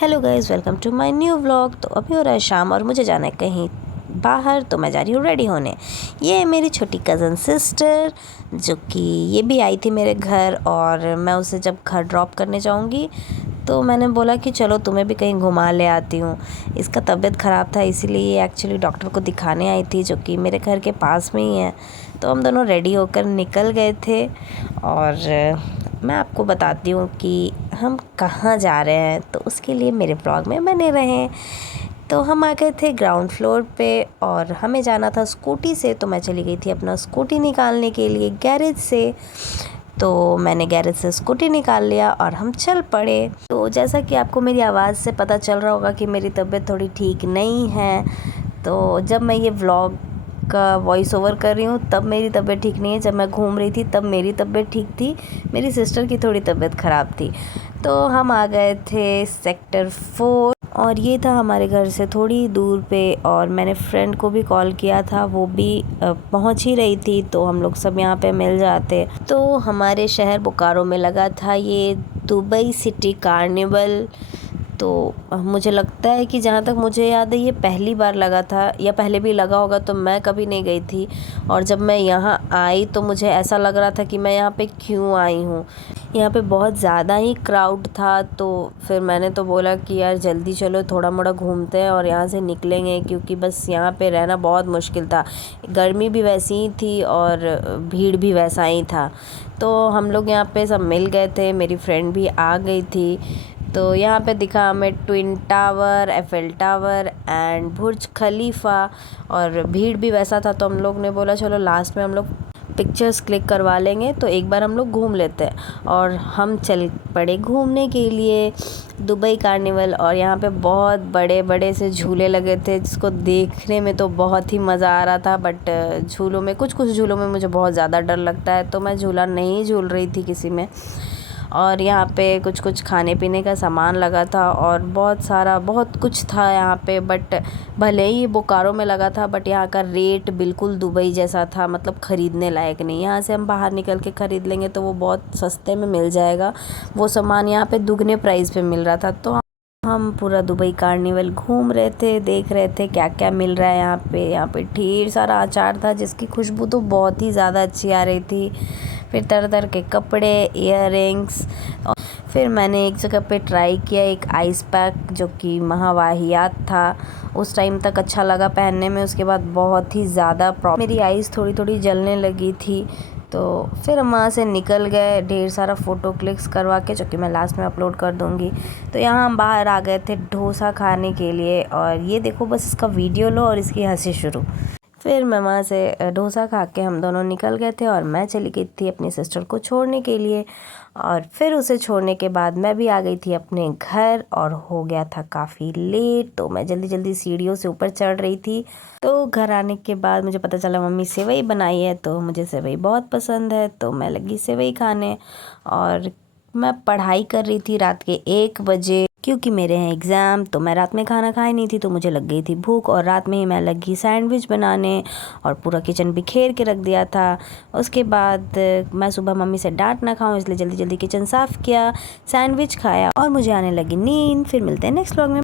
Hello guys, welcome to my new vlog. तो अभी हो रहा है शाम और मुझे जाना है कहीं बाहर, तो मैं जा रही हूँ रेडी होने। ये है मेरी छोटी कज़न सिस्टर, जो कि ये भी आई थी मेरे घर, और मैं उसे जब घर ड्रॉप करने जाऊँगी तो मैंने बोला कि चलो तुम्हें भी कहीं घुमा ले आती हूँ। इसका तबीयत ख़राब था, इसीलिए ये एक्चुअली डॉक्टर को दिखाने आई थी, जो कि मेरे घर के पास में ही है। तो हम दोनों रेडी होकर निकल गए थे, और मैं आपको बताती हूँ कि हम कहाँ जा रहे हैं, तो उसके लिए मेरे ब्लॉग में बने रहें। तो हम आ गए थे ग्राउंड फ्लोर पे, और हमें जाना था स्कूटी से, तो मैं चली गई थी अपना स्कूटी निकालने के लिए गैरेज से। तो मैंने गैरेज से स्कूटी निकाल लिया और हम चल पड़े। तो जैसा कि आपको मेरी आवाज़ से पता चल रहा होगा कि मेरी तबीयत थोड़ी ठीक नहीं है, तो जब मैं ये व्लॉग का वॉइस ओवर कर रही हूँ तब मेरी तबीयत ठीक नहीं है। जब मैं घूम रही थी तब मेरी तबीयत ठीक थी, मेरी सिस्टर की थोड़ी तबीयत ख़राब थी। तो हम आ गए थे सेक्टर 4, और ये था हमारे घर से थोड़ी दूर पे। और मैंने फ्रेंड को भी कॉल किया था, वो भी पहुंच ही रही थी, तो हम लोग सब यहाँ पे मिल जाते। तो हमारे शहर बोकारो में लगा था ये दुबई सिटी कार्निवल। तो मुझे लगता है कि जहाँ तक मुझे याद है ये पहली बार लगा था, या पहले भी लगा होगा, तो मैं कभी नहीं गई थी। और जब मैं यहाँ आई तो मुझे ऐसा लग रहा था कि मैं यहाँ पे क्यों आई हूँ। यहाँ पे बहुत ज़्यादा ही क्राउड था, तो फिर मैंने तो बोला कि यार जल्दी चलो, थोड़ा मोड़ा घूमते हैं और यहाँ से निकलेंगे, क्योंकि बस यहाँ पे रहना बहुत मुश्किल था। गर्मी भी वैसी ही थी और भीड़ भी वैसा ही था। तो हम लोग यहाँ पे सब मिल गए थे, मेरी फ्रेंड भी आ गई थी। तो यहाँ पे दिखा हमें twin tower, Eiffel tower and Burj Khalifa, और भीड़ भी वैसा था। तो हम लोग ने बोला चलो लास्ट में हम लोग पिक्चर्स क्लिक करवा लेंगे, तो एक बार हम लोग घूम लेते हैं। और हम चल पड़े घूमने के लिए दुबई कार्निवल। और यहाँ पे बहुत बड़े बड़े से झूले लगे थे, जिसको देखने में तो बहुत ही मज़ा आ रहा था। बट झूलों में कुछ झूलों में मुझे बहुत ज़्यादा डर लगता है, तो मैं झूला नहीं झूल रही थी किसी में। और यहाँ पे कुछ खाने पीने का सामान लगा था, और बहुत कुछ था यहाँ पे। बट भले ही बोकारो में लगा था, बट यहाँ का रेट बिल्कुल दुबई जैसा था, मतलब ख़रीदने लायक नहीं। यहाँ से हम बाहर निकल के ख़रीद लेंगे तो वो बहुत सस्ते में मिल जाएगा, वो सामान यहाँ पे दुगने प्राइस पे मिल रहा था। तो हम पूरा दुबई कार्निवल घूम रहे थे, देख रहे थे क्या क्या मिल रहा है यहाँ पे ढेर सारा अचार था, जिसकी खुशबू तो बहुत ही ज़्यादा अच्छी आ रही थी। फिर तरह तरह के कपड़े, इयररिंग्स। फिर मैंने एक जगह पे ट्राई किया एक आइस पैक, जो कि महावाहियात था। उस टाइम तक अच्छा लगा पहनने में, उसके बाद बहुत ही ज़्यादा मेरी आइस थोड़ी थोड़ी जलने लगी थी। तो फिर हम वहाँ से निकल गए, ढेर सारा फ़ोटो क्लिक्स करवा के, जो कि मैं लास्ट में अपलोड कर दूँगी। तो यहाँ हम बाहर आ गए थे डोसा खाने के लिए, और ये देखो बस इसका वीडियो लो और इसकी हंसी शुरू। फिर मैं वहाँ से डोसा खा के हम दोनों निकल गए थे, और मैं चली गई थी अपनी सिस्टर को छोड़ने के लिए। और फिर उसे छोड़ने के बाद मैं भी आ गई थी अपने घर, और हो गया था काफ़ी लेट। तो मैं जल्दी जल्दी सीढ़ियों से ऊपर चढ़ रही थी। तो घर आने के बाद मुझे पता चला मम्मी सेवई बनाई है, तो मुझे सेवई बहुत पसंद है, तो मैं लगी सेवई खाने। और मैं पढ़ाई कर रही थी रात के 1 बजे, क्योंकि मेरे हैं एग्ज़ाम। तो मैं रात में खाना खाई नहीं थी, तो मुझे लग गई थी भूख, और रात में ही मैं लगी सैंडविच बनाने, और पूरा किचन बिखेर के रख दिया था। उसके बाद मैं सुबह मम्मी से डांट ना खाऊं, इसलिए जल्दी जल्दी किचन साफ़ किया, सैंडविच खाया, और मुझे आने लगी नींद। फिर मिलते हैं नेक्स्ट व्लॉग में।